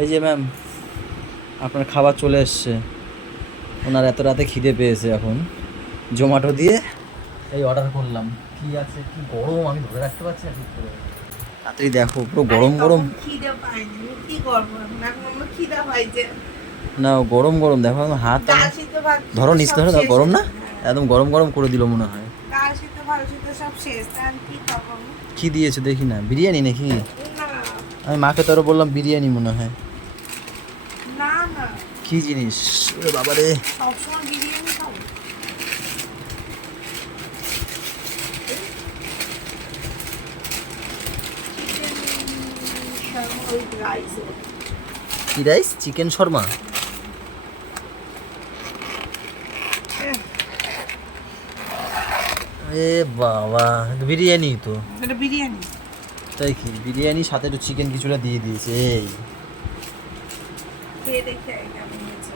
এই যে ম্যাম, আপনার খাবার চলে এসছে। ওনার এত রাতে খিদে পেয়েছে, এখন জোম্যাটো দিয়ে এই অর্ডার করলাম। কি আছে, কি গরম, আমি ধরে রাখতে পারছি না ঠিক করে। তাড়াতাড়ি দেখো, পুরো গরম গরম। খিদে পাইনি, কি করবো এখন আমরা খিদে পাইছে। না, গরম গরম দেখো, আমার হাত ডাল সিদ্ধ ভাত ধরো নিচ ধরো, সব গরম না? শেষ। একদম গরম গরম করে দিল মনে হয়। ডাল সিদ্ধ ভাত সিদ্ধ সব শেষ, আর কি খাবো আমি? কি দিয়েছে দেখি না, বিরিয়ানি নাকি? না আমি মাকে তো আরো বললাম বিরিয়ানি মনে হয়। না না, কি জিনিস ওরে বাবা রে! সবসময় বিরিয়ানি খাবো? কি রাইস? চিকেন শর্মা? এ বাবা, বিরিয়ানি তো। এটা বিরিয়ানি। তাই কি? বিরিয়ানি সাথে একটু চিকেন কিছুটা দিয়ে দিয়েছে। এই খেয়ে দেখে কেমন হয়েছে।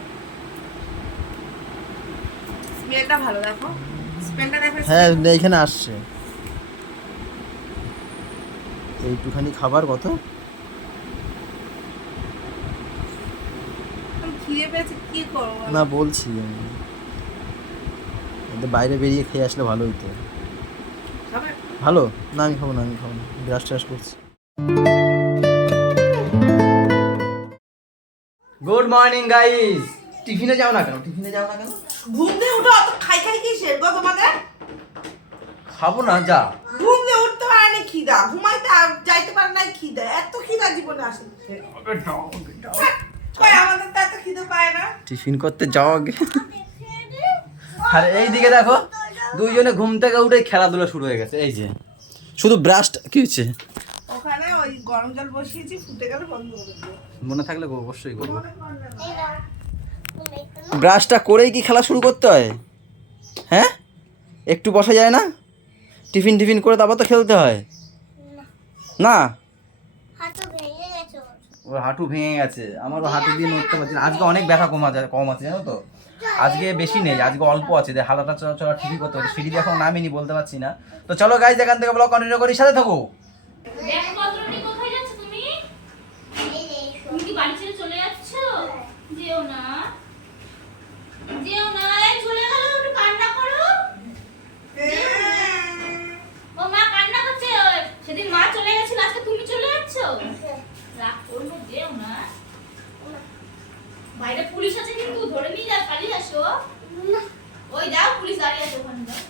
স্মেলটা ভালো, দেখো স্মেলটা দেখো। হ্যাঁ, এইখানে আসছে। এইটুখানি খাবার কত? খিদে পেয়েছে, কি করবো? না বলছি আমি, বাইরে বেরিয়ে খেয়ে আসলে ভালো হইতো। খাবে? ভালো না, আমি খাবো না, আমি খাবো না, ব্রাশ ট্রাশ করছি। Good morning guys. টিফিনে যাও না কেন? টিফিনে যাও না কেন? ঘুম দিয়ে উঠো, অত খাই খাই কিসের গো তোমাদের? খাবো না, যা। ঘুম দিয়ে উঠতে পারে না, খিদা ঘুমাইতে যাইতে পারে না, খিদা এত খিদা জীবনে আসে কই? আমাদের তো এত খিদে পায় না। টিফিন করতে যাও আগে। আর এই দিকে দেখো, দুইজনে ঘুম থেকে উঠে খেলাধুলা শুরু হয়ে গেছে। এই যে শুধু ব্রাশ, কি হচ্ছে? ওখানে ওই গরম জল বসিয়েছি, ফুটে গেলে বন্ধ করে দেবো। মনে থাকলে অবশ্যই করবো। ব্রাশটা করেই কি খেলা শুরু করতে হয়? হ্যাঁ, একটু বসা যায় না? টিফিন টিফিন করে তারপর তো খেলতে হয় না? ওর হাঁটু ভেঙে গেছে, আমারও হাঁটু দিয়ে নড়তে পারছি না। আজকে অনেক ব্যথা কম আছে জানো তো। আজকে বেশি নেই, আজকে অল্প আছে। হাঁটাটা চলা ঠিকই করতে পারছি, সিঁড়ি দিয়ে এখন নামিনি, বলতে পারছি না। তো চলো গাইজ, এখান থেকে ব্লগ কন্টিনিউ করি, সাথে থাকো। ব্যাগপত্রটি কোথায় যাচ্ছে তুমি? তুমি কি বাড়ি ছেড়ে চলে যাচ্ছ? যেও না, যেও না, এই চলে গেল, একটু কান্না করো। ও মা কান্না করছে, সেদিন মা চলে গেছিল, আজকে তুমি চলে যাচ্ছ? রাগ করবো, যেও না। বাইরে পুলিশ আছে, কিন্তু ধরে নিয়ে যাও, পালিয়ে আসো। ওই যাও, পুলিশ দাঁড়িয়ে আছে ওখানে, যাও।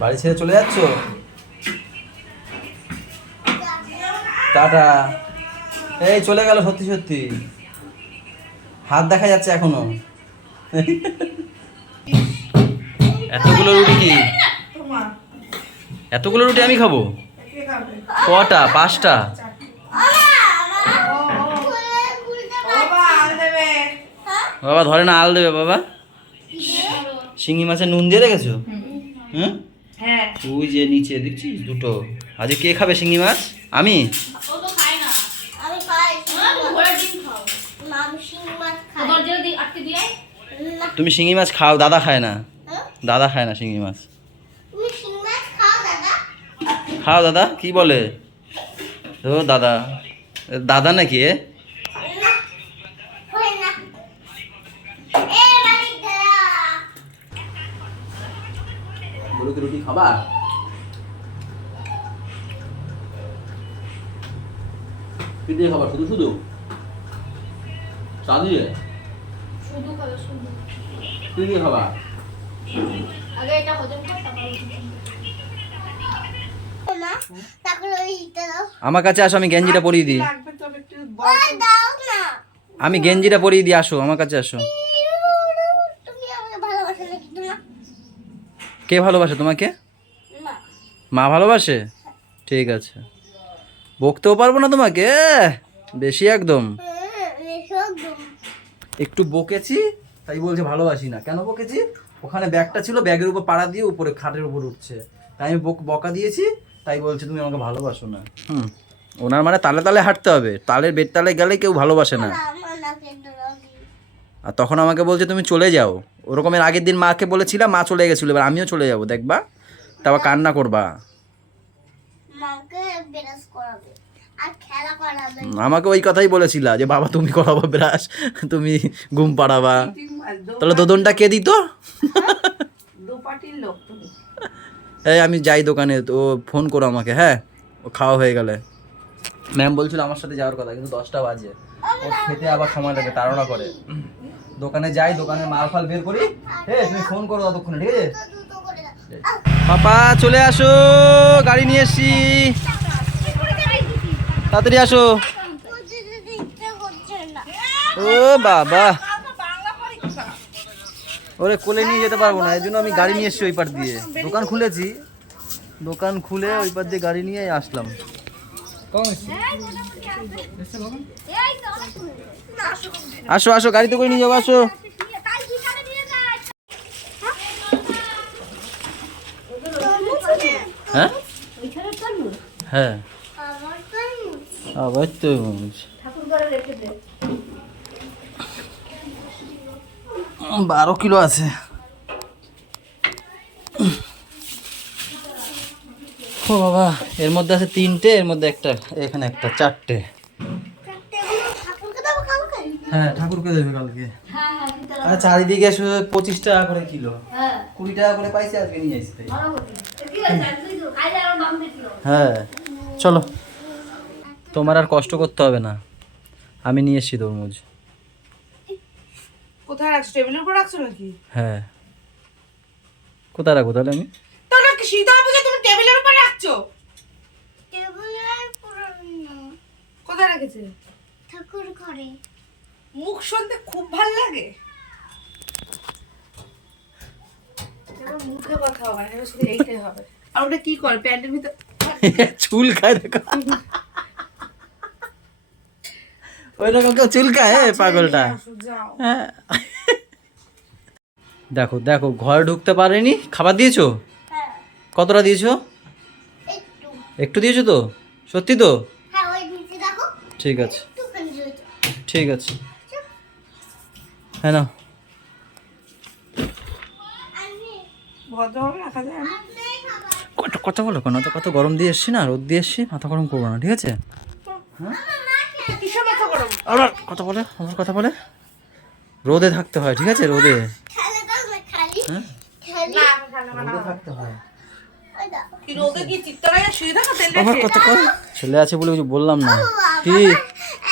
বাড়ি ছেড়ে চলে যাচ্ছ? টাটা। এই চলে গেল, সত্যি সত্যি হাত দেখা যাচ্ছে এখনো। এতগুলো রুটি কি? তোমার এতগুলো রুটি আমি খাবো? কে খাবে? কটা? 5টা? বাবা আল দেবে। বাবা ধরে না, আল দেবে বাবা। শিঙি মাছের নুন দিয়ে রেখেছো? হুম, হ্যাঁ ওই যে নিচে দেখছিস দুটো। আজকে কে খাবে শিঙি মাছ? আমি। ও তো খায় না। ঘোড়ার ডিম খাও। তোমার জন্য আটকে দিয়ে আয়। তুমি শিঙি মাছ খাও, দাদা খায় না। দাদা খায় না শিঙি মাছ। খাও দাদা, কি বলে? ও দাদা, দাদা নাকি এ? বলো কি রুটি খাবা? কি দিয়ে খাবা? শুধু শুধু চা দিয়ে? শুধু খাবে, শুধু। কি দিয়ে খাবা? আগে এটা হজম কর, তারপর আমার কাছে আসো, আমি গেঞ্জিটা পরিয়ে দিই। লাগবে তবে একটু বল। আমি গেঞ্জিটা পরিয়ে দিই, আসো আমার কাছে আসো। কে ভালোবাসে তোমাকে? মা ভালোবাসে? ঠিক আছে, বকতেও পারবো না তোমাকে, বেশি একদম। একটু বকেছি তাই বলছে ভালোবাসি না। কেন বকেছি? ওখানে ব্যাগটা ছিল, ব্যাগের উপর পাড়া দিয়ে উপরে খাটের উপর উঠছে, তাই আমি বকা দিয়েছি, তাই বলছে তুমি আমাকে ভালোবাসো না। ওনার মানে তালে তালে হাঁটতে হবে, তালের বেড তালে গেলে কেউ ভালোবাসে না। আর তখন আমাকে বলছে তুমি চলে যাও, ওরকমের আগের দিন মাকে বলেছিলাম, মা চলে গেছিলো, এবার আমিও চলে যাবো, দেখবা তারপর কান্না করবা। মাকে ব্রাশ করাবে আর খেলা করাবে। আমাকে ওই কথাই বলেছিলা যে বাবা তুমি করাবো ব্রাশ, তুমি ঘুম পাড়াবা। তাহলে দোদনটা কে দিত? দু পার্টির লোক তুমি। এই আমি যাই দোকানে, তো ফোন করো আমাকে, হ্যাঁ ও খাওয়া হয়ে গেলে। ম্যাম বলছিল আমার সাথে যাওয়ার কথা, কিন্তু 10টা বাজে, ও খেতে আবার সময় লাগে, তাড়াহুড়া করে। দোকানে যাই, দোকানে মাল ফাল বের করি, হ্যাঁ তুমি ফোন করো ততক্ষণে, ঠিক আছে? দুটো করে দাও। পাপা চলে আসো, গাড়ি নিয়ে এসছি, তাড়াতাড়ি আসো। বুঝতে ইচ্ছে করছে না। ও বাবা, বাংলা পরীক্ষা। ওরে কোলে নিয়ে যেতে পারবো না, এই জন্য আমি গাড়ি নিয়ে এসছি ওই পার দিয়ে। দোকান খুলেছি, দোকান খুলে ওই পার দিয়ে গাড়ি নিয়ে আসলাম। আসো আসো, গাড়িতে করে নিয়ে যাবো, আসো। হ্যাঁ হ্যাঁ, আমার তরমুজ। আবার তরমুজ 12 কিলো আছে। ও বাবা, এর মধ্যে আছে 3টে, এর মধ্যে একটা, এখানে একটা, 4টে। ঠাকুরকে দেবো কালকে? হ্যাঁ ঠাকুরকে দেবে কালকে। আর চারিদিকে 25 টাকা করে কিলো, 20 টাকা করে পাইছি, আজকে নিয়ে আসতে। হ্যাঁ চলো, তোমার আর কষ্ট করতে হবে না, আমি নিয়ে এসেছি তরমুজ। কোথায় রাখছো? টেবিলের উপর রাখছো নাকি? হ্যাঁ, কোথায় রাখবো তাহলে আমি? তাহলে কি শীতল পূজা তুমি টেবিলের উপর রাখছো? টেবিলের পুরনো কোথায় রেখেছে? ঠাকুর ঘরে। মুখ শুনতে খুব ভালো লাগে। এবার মুখে কথা হবে না, এবার শুধু এইটাই হবে। আর ওটা কি করে প্যান্টের ভিতর? চুল খায় দেখো, ওই রকম কেউ চুল খায় পাগলটা। যাও। হ্যাঁ। দেখো দেখো, ঘরে ঢুকতে পারেনি, খাবার দিয়েছো? হ্যাঁ কতটা দিয়েছো? একটু। একটু দিয়েছো তো? সত্যি তো? হ্যাঁ ওই নিচে দেখো ঠিক আছে একটুখানি রয়েছে। ঠিক আছে, হ্যাঁ না আমি ভদ্রভাবে রাখা যায় না। আপনি খাবার। কত কথা বলো কেন? তো কত গরম দিয়ে এসছি না, রোদ দিয়ে এসছি, মাথা গরম করবো না, ঠিক আছে? কিসের মাথা গরম? আবার কথা বলে, আমার কথা বলে, রোদে থাকতে হয়, ঠিক আছে? রোদে, খেলে দাও না খালি। হ্যাঁ খালি না আমি খাবো না। রোদে থাকতে হয়। ওই দাও। কি রোদে কি চিত্তরায় শুয়ে থাকো তেল আমার রেখে? কত কথা, ছেলে আছে বলে কিছু বললাম না। কি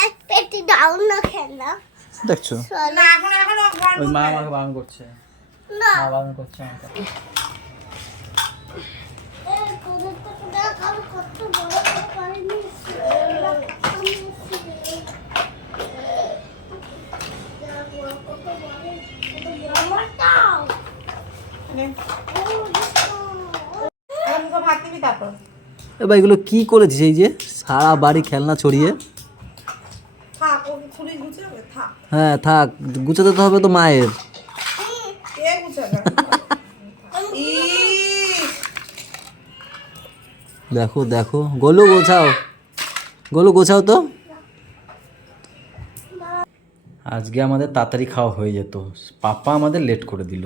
এক পেটি দাও না খেলা। দেখছো? না এখন এখন ওই মা আমাকে বারণ করছে, না মা বারণ করছে আমাকে। এই কোথাও তো দেখাও কত বড় পারিনি। আমি তো ভাত নিবি তারপর। এবার এগুলো কি করেছিস, এই যে সারা বাড়ি খেলনা ছড়িয়ে? থাক ও ছুরি গুছাবে থাক। হ্যাঁ থাক, গুছাতে তো হবে তো মায়ের। কে গুছাবে? ইস দেখো দেখো, গোলু গোছাও, গোলু গোছাও তো। আজকে আমাদের তাড়াতাড়ি খাওয়া হয়ে যেত, পাপা আমাদের লেট করে দিল,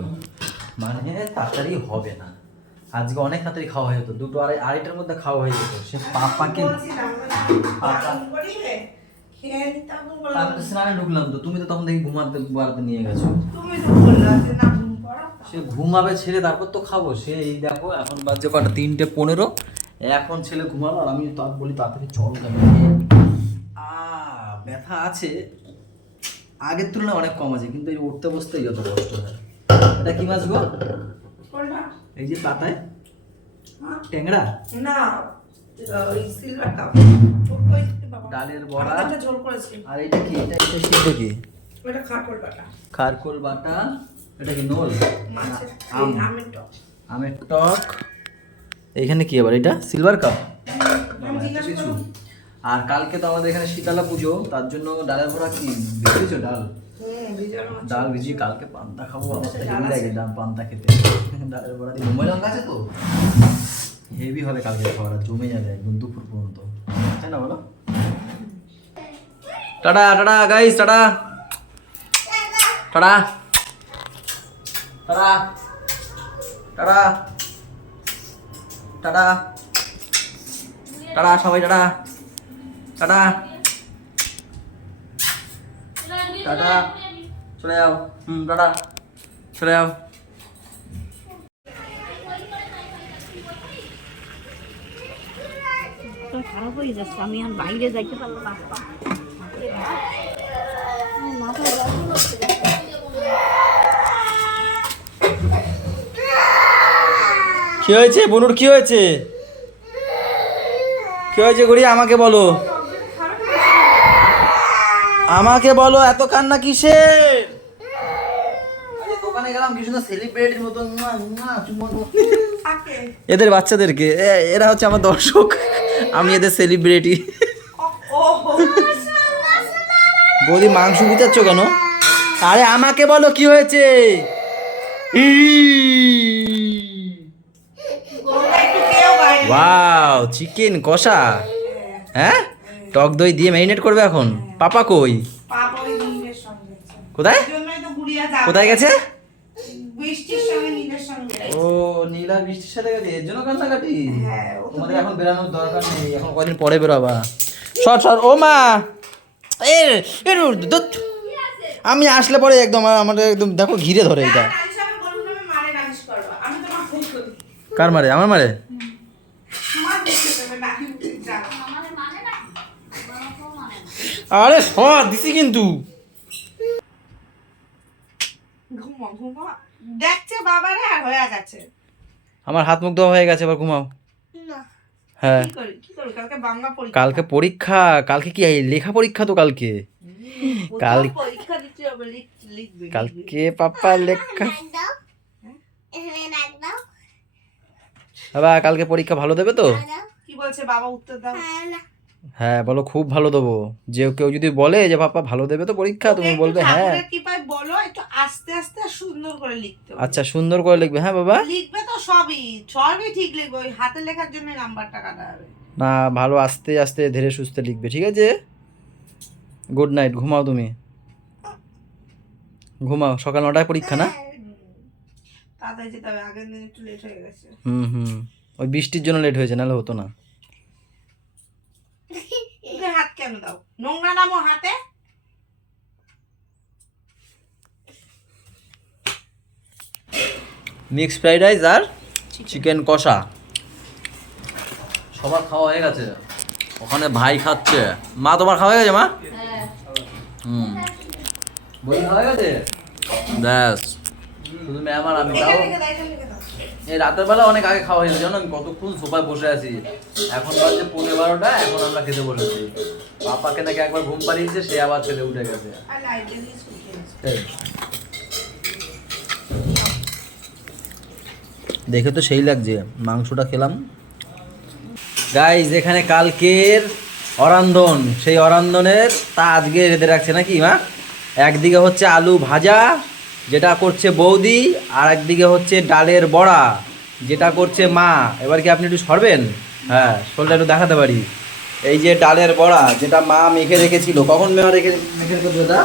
মানে তাড়াতাড়ি হবে না। আজকে অনেক তাড়াতাড়ি খাওয়া হয়ে যেত, 2টো আড়াইটার মধ্যে খাওয়া হয়ে যেত। সে পাপাকে, খেয়ে নিতাম তো বললাম। আমি তো স্নানে ঢুকলাম, তো তুমি তো তখন দেখি ঘুমাতে বাড়াতে নিয়ে গেছো। তুমি তো বললা যে না ঘুম পড়া। সে ঘুমাবে ছেলে, তারপর তো খাবো। সে এই দেখো এখন বাজে কটা, 3:15, এখন ছেলে ঘুমালো, আর আমি তো বলি তাড়াতাড়ি চল কেন। ব্যথা আছে, আগের তুলনায় অনেক কম আছে, কিন্তু এই উঠতে বসতেই যত কষ্ট হয়। এটা কি মাছ গো? কোনটা? এই যে পাতায় হ্যাঁ? ট্যাংরা, না ওই সিলভার কাপ। ওই বাবা ডালের বড়া, একটা ঝোল করেছি। আর এটা কি? এটা এটা সিদ্ধ কি? ওটা খাটল বাটা। খারকোল বাটা, এটা কি নোল? মাছের আম। আমের টক। আমের টক। এইখানে কি আবার এটা? Silver cup. আমি জিজ্ঞাসা কিছু। করলাম। আর কালকে তো আমাদের এখানে শীতলা পুজো, তার জন্য ডালের ভরা কি ভিজিয়েছো? ডাল, ভিজানো আছে। ডাল ভিজিয়ে কালকে পান্তা খাবো। আমার তো হেভি লাগে ডাল পান্তা খেতে। ডালের ভরা দিয়ে মুম্বাই লঙ্কা আছে তো, হেভি হবে কালকে খাবার, জমে যাবে একদম দুপুর পর্যন্ত, তাই না বলো? Tata tata guys, tata. Tata tata tata tata tata সবাই টাটা টাটা টাটা চলে যাও টাটা চলে যাও খারাপ হয়ে যাচ্ছে, আমি আর বাইরে যাইতে পারবো না। কি হয়েছে বনুর, কি হয়েছে, কি হয়েছে গড়ি আমাকে বলো, আমাকে বলো, এত কান্না কিসের? দোকানে গেলাম কি সুন্দর সেলিব্রিটির মতো এদের বাচ্চাদেরকে, এরা হচ্ছে আমার দর্শক, আমি এদের সেলিব্রিটি। বৌদি মাংস গুছাচ্ছ কেন? আরে আমাকে বলো কি হয়েছে? ওয়াও, চিকেন কষা, হ্যাঁ টক দই দিয়ে ম্যারিনেট করবে এখন। পাপা কই? কোথায় কোথায় গেছে? ও নীলা বৃষ্টির সাথে গেছে, এর জন্য কান্নাকাটি। তোমাদের এখন বেরানোর দরকার নেই, এখন কদিন পরে বেরোবা। সর সর, ও মা আমি আসলে পরে একদম আমাদের একদম দেখো ঘিরে ধরে এটা। কার মারে? আমার মারে? আরে সর দিছি কিন্তু। দেখছে বাবারে আর হয়ে গেছে। আমার হাত মুখ ধোয়া হয়ে গেছে, এবার ঘুমাও। হ্যাঁ কি করি কালকে বাংলা পরীক্ষা। কালকে পরীক্ষা, কালকে কি লেখা পরীক্ষা তো কালকে, কাল পরীক্ষা দিতে হবে, লিখবে। কালকে পাপা লেখা। দাও এখানে রাখ দাও বাবা কালকে পরীক্ষা ভালো দেবে তো? দাও কি বলছে বাবা, উত্তর দাও। না হ্যাঁ বলো খুব ভালো দেবো। যে কেউ যদি বলে যে পাপা ভালো দেবে তো পরীক্ষা, তুমি বলবে হ্যাঁ। কি পাই বলো, একটু আস্তে আস্তে সুন্দর করে লিখতে হবে। আচ্ছা সুন্দর করে লিখবে। হ্যাঁ বাবা লিখবে তো সবই সবই ঠিক লিখবে, ওই হাতে লেখার জন্য নাম্বারটা কাটা হবে না, ভালো আস্তে আস্তে ধীরে সুস্থে লিখবে, ঠিক আছে? গুড নাইট, ঘুমাও তুমি, ঘুমাও। সকাল 9টায় পরীক্ষা না? তাড়াতাড়ি যেতে হবে, আগের দিন একটু লেট হয়ে গেছে। ওই বৃষ্টির জন্য লেট হয়েছে, নাহলে হতো না। হাত কেন দাও, নোংরা নামো হাতে। মিক্স ফ্রাইড রাইস আর চিকেন কষা সবার খাওয়া হয়ে গেছে। ওখানে ভাই খাচ্ছে। মা তোমার খাওয়া হয়ে গেছে? মা বই খাওয়া হয়ে গেছে, ব্যাস শুধু ম্যাম আর আমি। তাও এই রাতের বেলা অনেক আগে খাওয়া হয়েছে, জানো আমি কতক্ষণ সোফায় বসে আছি। এখন বাজে 11:30, এখন আমরা খেতে বলেছি। পাপাকে নাকি একবার ঘুম পাড়িয়েছে, সে আবার খেতে উঠে গেছে। দেখে তো সেই লাগছে, মাংসটা খেলাম। গাইজ এখানে কালকের অরান্ধন, সেই অরান্ধনের তা আজকে রেঁধে রাখছে নাকি মা? একদিকে হচ্ছে আলু ভাজা যেটা করছে বৌদি, আর একদিকে হচ্ছে ডালের বড়া যেটা করছে মা। এবার কি আপনি একটু সরবেন? হ্যাঁ শোলটা একটু দেখাতে পারি। এই যে ডালের বড়া যেটা মা মেখে রেখেছিল, কখন মা মেখে রেখেছিল এটা?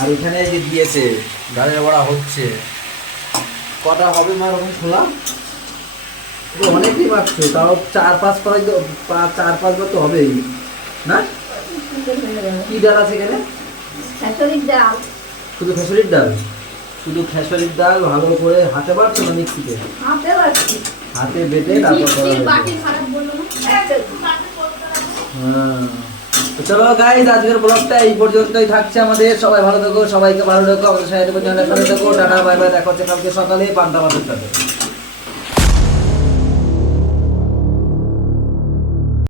আর এখানে যে দিয়েছে ডালের বড়া হচ্ছে। কটা হবে মা ওরকম খোলা? অনেকই পাচ্ছ, তাও 4-5 বার তো হবেই না? কি ডাল আছে এখানে? খেসারির ডাল। শুধু খেসারির ডাল? শুধু খেসারির ডাল ভালো করে হাতে বাড়ছো না মিক্সিতে? হাতে বাড়ছি, হাতে বেটে তারপর করা হয়েছে। বাটি খারাপ বললো না। হ্যাঁ তো চলো গাইজ আজকের ব্লগটা এই পর্যন্তই থাকছে আমাদের। সবাই ভালো থেকো, সবাইকে ভালো রেখো, আমাদের সাথে ভালো থেকো, টাটা বাই বাই। দেখা হচ্ছে কালকে সকালে পান্তা ভাতের সাথে।